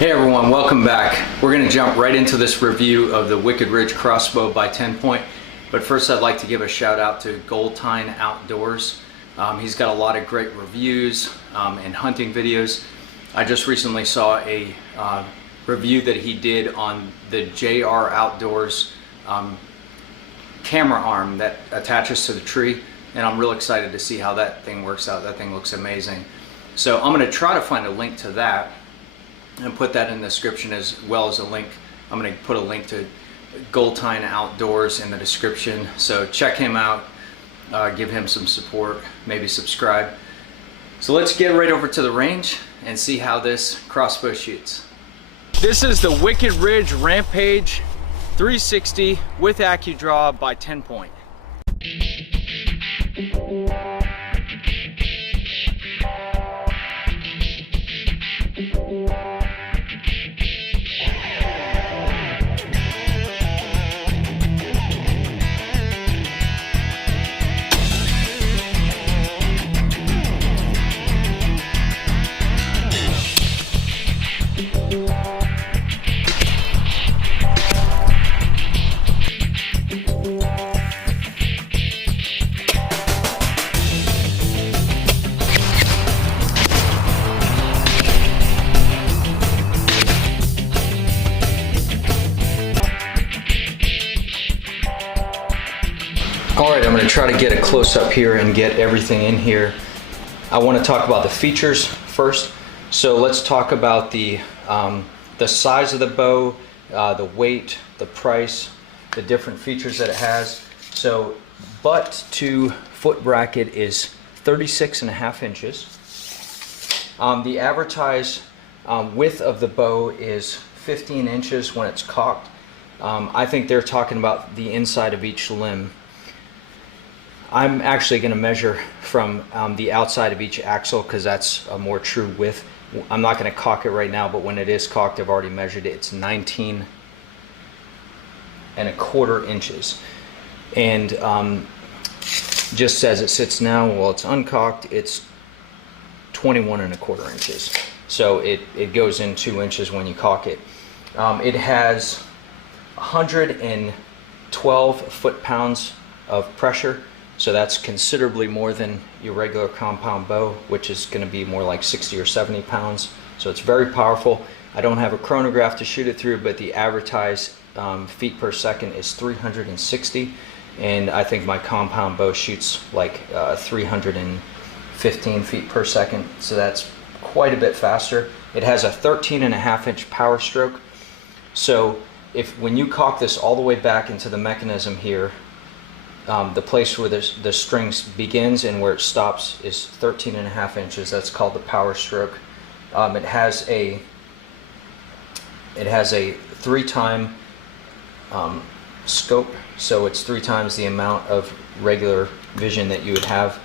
Hey everyone, welcome back. We're going to jump right into this review of the Wicked Ridge crossbow by TenPoint. But first I'd like to give a shout out to Goldtine Outdoors. He's got a lot of great reviews and hunting videos. I just recently saw a review that he did on the JR Outdoors camera arm that attaches to the tree, and I'm real excited to see how that thing works out. That thing looks amazing. So I'm going to try to find a link to that and put that in the description, as well as a link. I'm going to put a link to Goldtine Outdoors in the description, so check him out, give him some support, maybe subscribe. So let's get right over to the range and see how this crossbow shoots. This is the Wicked Ridge Rampage 360 with ACUdraw by TenPoint. Alright, I'm going to try to get a close up here and get everything in here. I want to talk about the features first. So let's talk about the size of the bow, the weight, the price, the different features that it has. So butt to foot bracket is 36.5 inches. The advertised width of the bow is 15 inches when it's cocked. I think they're talking about the inside of each limb. I'm actually going to measure from the outside of each axle because that's a more true width. I'm not going to cock it right now, but when it is cocked, I've already measured it. It's 19.25 inches. And just as it sits now, while it's uncocked, it's 21.25 inches. So it goes in 2 inches when you cock it. It has 112 foot-pounds of pressure. So that's considerably more than your regular compound bow, which is going to be more like 60 or 70 pounds. So it's very powerful. I don't have a chronograph to shoot it through, but the advertised feet per second is 360. And I think my compound bow shoots like 315 feet per second. So that's quite a bit faster. It has a 13.5 inch power stroke. So when you cock this all the way back into the mechanism here, the place where the strings begins and where it stops is 13.5 inches. That's called the power stroke. It has a 3-time scope, so it's 3 times the amount of regular vision that you would have.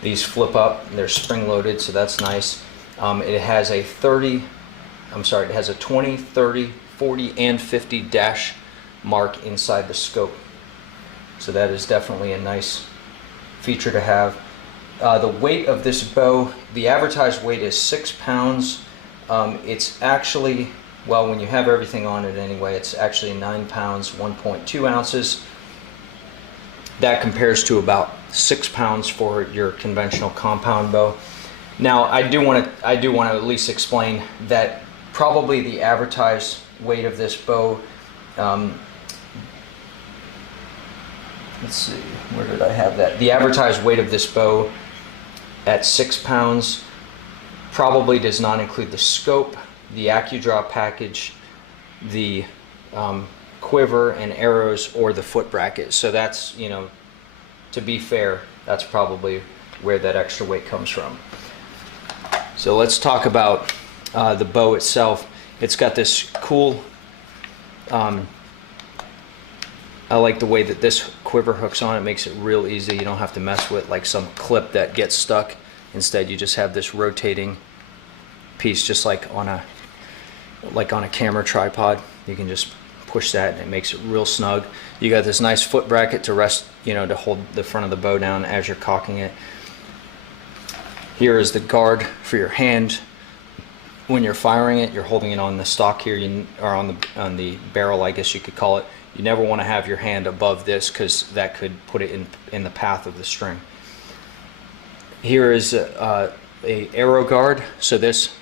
These flip up, they're spring loaded, so that's nice. It has a 20, 30, 40, and 50 dash mark inside the scope. So that is definitely a nice feature to have. The weight of this bow, the advertised weight is 6 pounds. It's actually, well, when you have everything on it anyway, it's actually 9 pounds, 1.2 ounces. That compares to about 6 pounds for your conventional compound bow. Now, I do want to at least explain that probably the advertised weight of this bow, let's see, where did I have that? The advertised weight of this bow at 6 pounds probably does not include the scope, the ACUdraw package, the quiver and arrows, or the foot bracket. So that's, you know, to be fair, that's probably where that extra weight comes from. So let's talk about the bow itself. It's got this cool, I like the way that this quiver hooks on. It makes it real easy. You don't have to mess with like some clip that gets stuck. Instead, you just have this rotating piece, just like on a camera tripod. You can just push that and it makes it real snug. You got this nice foot bracket to rest, you know, to hold the front of the bow down as you're cocking it. Here is the guard for your hand when you're firing it, you're holding it on the stock here, or on the barrel, I guess you could call it. You never want to have your hand above this because that could put it in the path of the string. Here is a arrow guard, so this,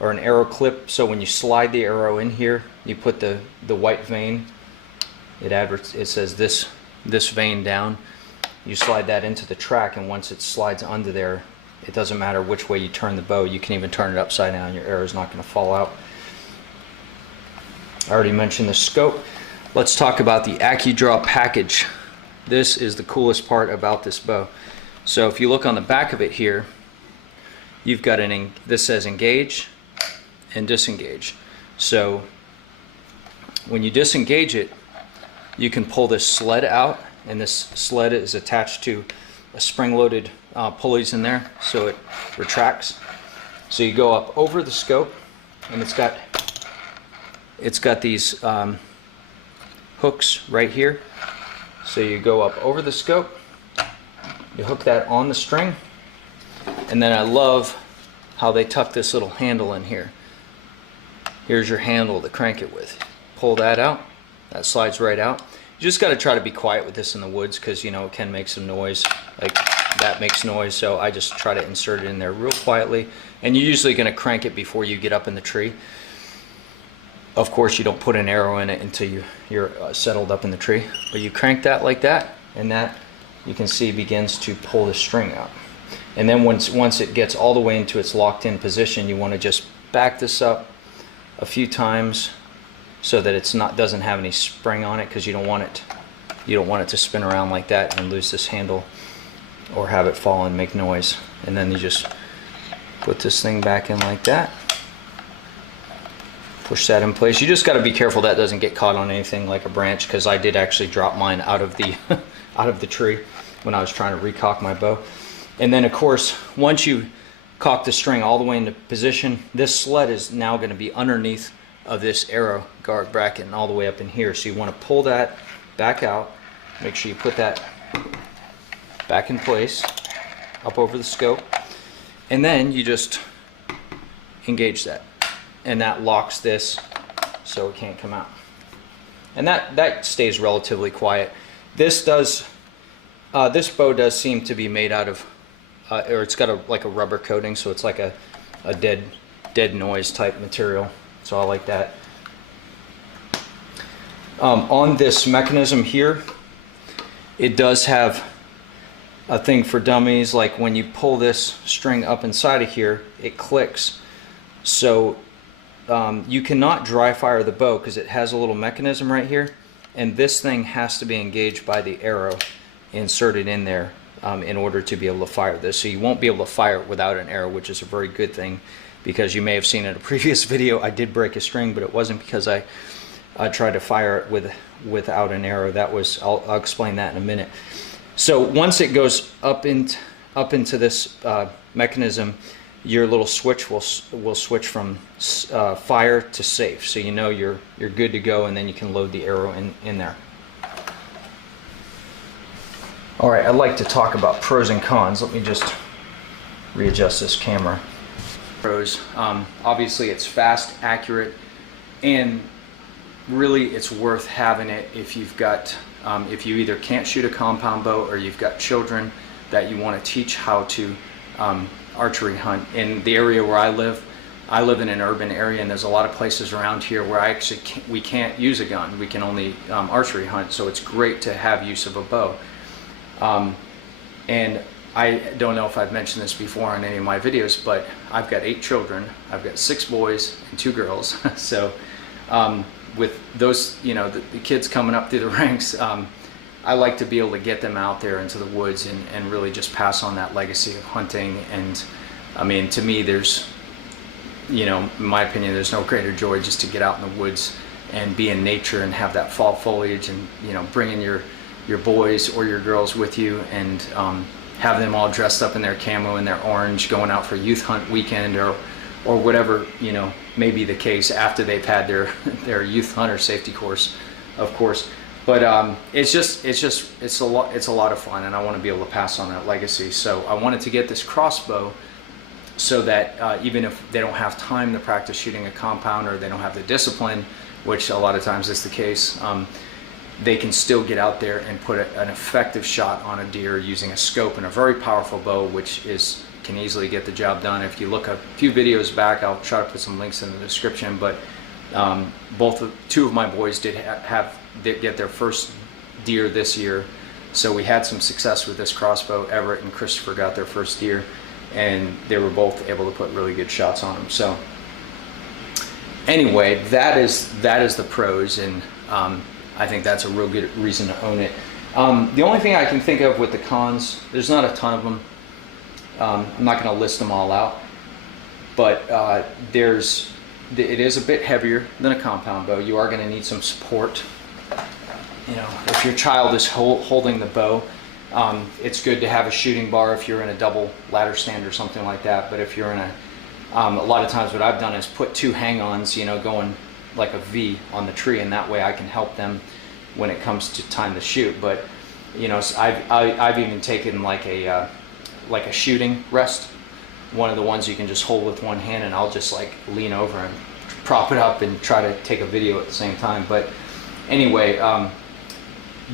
or an arrow clip. So when you slide the arrow in here, you put the white vein. It says this vein down. You slide that into the track, and once it slides under there, it doesn't matter which way you turn the bow. You can even turn it upside down. Your arrow is not going to fall out. I already mentioned the scope. Let's talk about the ACUdraw package. This is the coolest part about this bow. So if you look on the back of it here, you've got this says engage and disengage. So when you disengage it, you can pull this sled out, and this sled is attached to a spring-loaded pulleys in there, so it retracts. So you go up over the scope, and it's got these hooks right here. So you go up over the scope, you hook that on the string, and then I love how they tuck this little handle in here. Here's your handle to crank it with. Pull that out, that slides right out. You just got to try to be quiet with this in the woods, because you know it can make some noise. Like that makes noise, so I just try to insert it in there real quietly. And you're usually going to crank it before you get up in the tree. Of course, you don't put an arrow in it until you're settled up in the tree. But you crank that like that, and that, you can see, begins to pull the string out. And then once it gets all the way into its locked in position, you want to just back this up a few times so that it's doesn't have any spring on it, because you don't want it to spin around like that and lose this handle or have it fall and make noise. And then you just put this thing back in like that, push that in place. You just got to be careful that doesn't get caught on anything like a branch, because I did actually drop mine out of the out of the tree when I was trying to recock my bow. And then of course, once you cock the string all the way into position, this sled is now going to be underneath of this arrow guard bracket and all the way up in here. So you want to pull that back out, make sure you put that back in place up over the scope, and then you just engage that, and that locks this so it can't come out. And that stays relatively quiet. This bow does seem to be made out of or it's got like a rubber coating, so it's like a dead noise type material. So I like that. On this mechanism here, it does have a thing for dummies, like when you pull this string up inside of here, it clicks. So you cannot dry fire the bow because it has a little mechanism right here, and this thing has to be engaged by the arrow inserted in there in order to be able to fire this. So you won't be able to fire it without an arrow, which is a very good thing, because you may have seen in a previous video I did break a string, but it wasn't because I tried to fire it without an arrow. That was, I'll explain that in a minute. So once it goes up into this mechanism, your little switch will switch from fire to safe, so you know you're good to go, and then you can load the arrow in there. All right, I'd like to talk about pros and cons. Let me just readjust this camera. Pros, obviously it's fast, accurate, and really it's worth having it if you've got if you either can't shoot a compound bow or you've got children that you want to teach how to archery hunt. In the area where I live in an urban area, and there's a lot of places around here where we can't use a gun. We can only archery hunt, so it's great to have use of a bow. And I don't know if I've mentioned this before on any of my videos, but I've got 8 children. I've got 6 boys and 2 girls. So with those, you know, the kids coming up through the ranks, I like to be able to get them out there into the woods and really just pass on that legacy of hunting. And I mean, to me, there's, you know, in my opinion, there's no greater joy just to get out in the woods and be in nature and have that fall foliage, and, you know, bringing your boys or your girls with you, and have them all dressed up in their camo and their orange, going out for youth hunt weekend or whatever, you know, may be the case after they've had their youth hunter safety course, of course. But it's a lot of fun, and I want to be able to pass on that legacy. So I wanted to get this crossbow so that even if they don't have time to practice shooting a compound, or they don't have the discipline, which a lot of times is the case, they can still get out there and put an effective shot on a deer using a scope and a very powerful bow, which can easily get the job done. If you look a few videos back, I'll try to put some links in the description, but two of my boys did get their first deer this year. So we had some success with this crossbow. Everett and Christopher got their first deer, and they were both able to put really good shots on them. So anyway, that is the pros, and I think that's a real good reason to own it. The only thing I can think of with the cons, there's not a ton of them. I'm not going to list them all out, but it is a bit heavier than a compound bow. You are going to need some support. You know, if your child is holding the bow, it's good to have a shooting bar if you're in a double ladder stand or something like that. But if you're in a lot of times what I've done is put two hang-ons, you know, going like a V on the tree, and that way I can help them when it comes to time to shoot. But you know, I've even taken like a shooting rest, one of the ones you can just hold with one hand, and I'll just like lean over and prop it up and try to take a video at the same time. But anyway,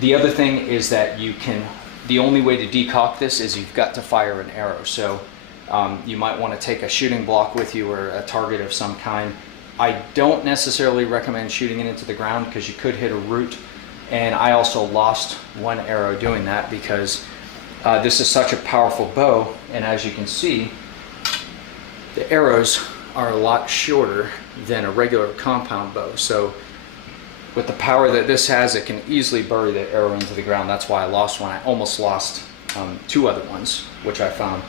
the other thing is that the only way to decock this is you've got to fire an arrow. So you might want to take a shooting block with you, or a target of some kind. I don't necessarily recommend shooting it into the ground, because you could hit a root, and I also lost one arrow doing that, because this is such a powerful bow, and as you can see, the arrows are a lot shorter than a regular compound bow. So with the power that this has, it can easily bury the arrow into the ground. That's why I lost one. I almost lost two other ones, which I found.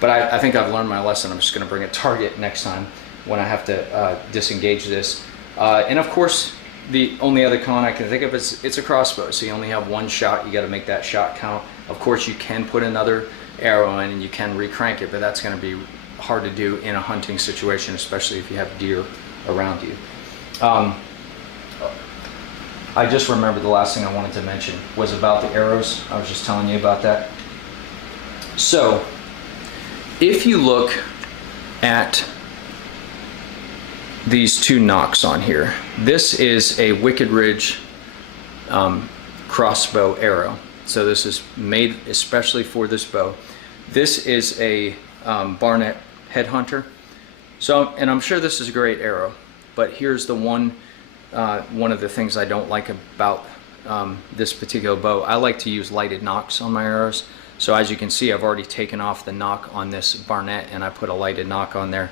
But I think I've learned my lesson. I'm just going to bring a target next time when I have to disengage this. And of course, the only other con I can think of is it's a crossbow, so you only have one shot. You got to make that shot count. Of course, you can put another arrow in and you can recrank it, but that's going to be hard to do in a hunting situation, especially if you have deer around you. I just remembered the last thing I wanted to mention was about the arrows. I was just telling you about that. So if you look at these two nocks on here, this is a Wicked Ridge crossbow arrow. So this is made especially for this bow. This is a Barnett Headhunter. So, and I'm sure this is a great arrow, but here's the one of the things I don't like about this particular bow. I like to use lighted nocks on my arrows. So as you can see, I've already taken off the nock on this Barnett, and I put a lighted nock on there.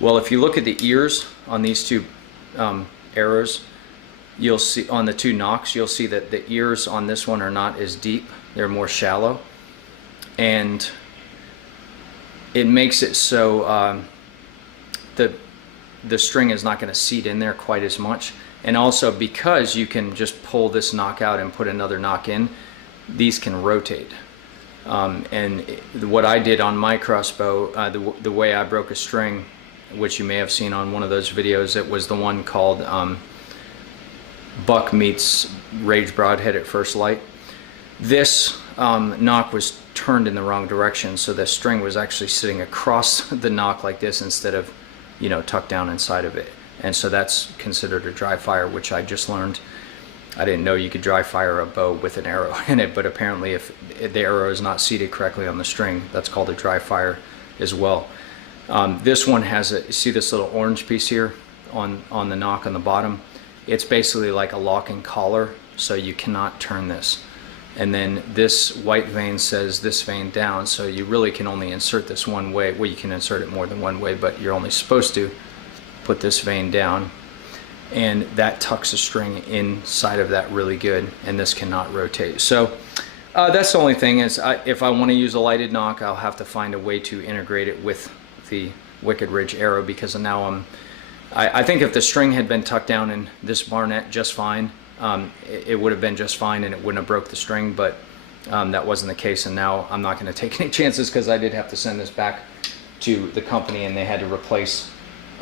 Well, if you look at the ears on these two arrows, you'll see on the two nocks, you'll see that the ears on this one are not as deep. They're more shallow, and it makes it so the string is not going to seat in there quite as much. And also, because you can just pull this nock out and put another nock in, these can rotate. And what I did on my crossbow, the way I broke a string, which you may have seen on one of those videos, it was the one called Buck Meets Rage Broadhead at First Light. This nock was turned in the wrong direction, so the string was actually sitting across the nock like this instead of, you know, tucked down inside of it. And so that's considered a dry fire, which I just learned. I didn't know you could dry fire a bow with an arrow in it, but apparently if the arrow is not seated correctly on the string, that's called a dry fire as well. This one has you see this little orange piece here on the nock on the bottom? It's basically like a locking collar, so you cannot turn this. And then this white vein says this vein down, so you really can only insert this one way. Well, you can insert it more than one way, but you're only supposed to put this vein down, and that tucks the string inside of that really good, and this cannot rotate. So that's the only thing is if I want to use a lighted nock, I'll have to find a way to integrate it with the Wicked Ridge arrow, because now I think if the string had been tucked down in this Barnett just fine, it would have been just fine and it wouldn't have broke the string, but that wasn't the case. And now I'm not going to take any chances, because I did have to send this back to the company, and they had to replace,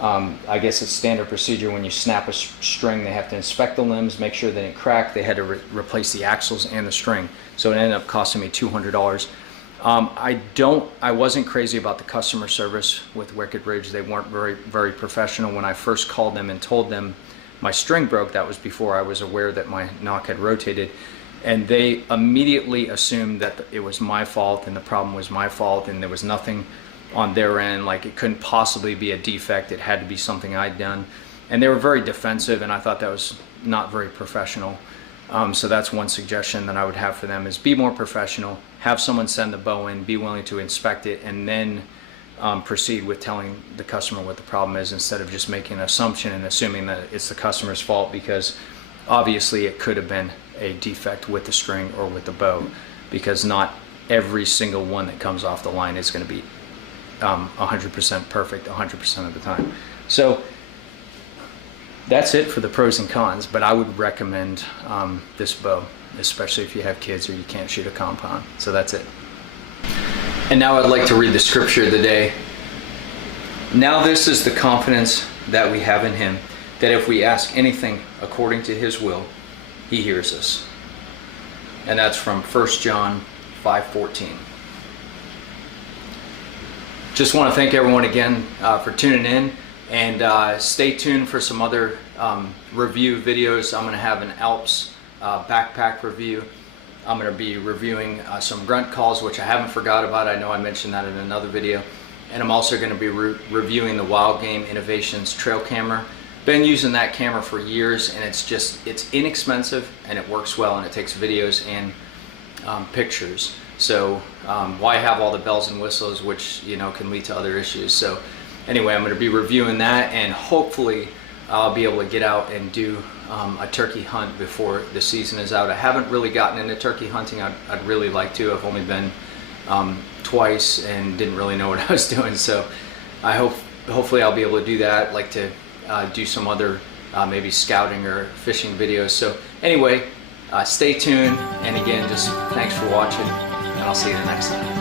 I guess it's standard procedure when you snap a string, they have to inspect the limbs, make sure they didn't crack. They had to replace the axles and the string, so it ended up costing me $200. I wasn't crazy about the customer service with WickedRidge. They weren't very professional. When I first called them and told them my string broke, that was before I was aware that my knock had rotated, and they immediately assumed that it was my fault and the problem was my fault and there was nothing on their end, like it couldn't possibly be a defect, it had to be something I'd done. And they were very defensive, and I thought that was not very professional. So that's one suggestion that I would have for them, is be more professional, have someone send the bow in, be willing to inspect it, and then proceed with telling the customer what the problem is, instead of just making an assumption and assuming that it's the customer's fault, because obviously it could have been a defect with the string or with the bow, because not every single one that comes off the line is going to be 100% perfect 100% of the time. So that's it for the pros and cons, but I would recommend this bow, especially if you have kids or you can't shoot a compound. So that's it. And now I'd like to read the scripture of the day. Now this is the confidence that we have in him, that if we ask anything according to his will, he hears us. And that's from 1 John 5:14. Just want to thank everyone again for tuning in, and stay tuned for some other review videos. I'm going to have an Alps backpack review. I'm going to be reviewing some grunt calls, which I haven't forgot about. I know I mentioned that in another video. And I'm also going to be reviewing the Wild Game Innovations trail camera. Been using that camera for years, and it's inexpensive and it works well, and it takes videos and pictures. So why have all the bells and whistles, which can lead to other issues. So anyway, I'm going to be reviewing that, and hopefully I'll be able to get out and do a turkey hunt before the season is out. I haven't really gotten into turkey hunting. I'd really like to. I've only been twice and didn't really know what I was doing. So I hopefully I'll be able to do that. I'd like to do some other maybe scouting or fishing videos. So anyway, stay tuned, and again, just thanks for watching, and I'll see you the next time.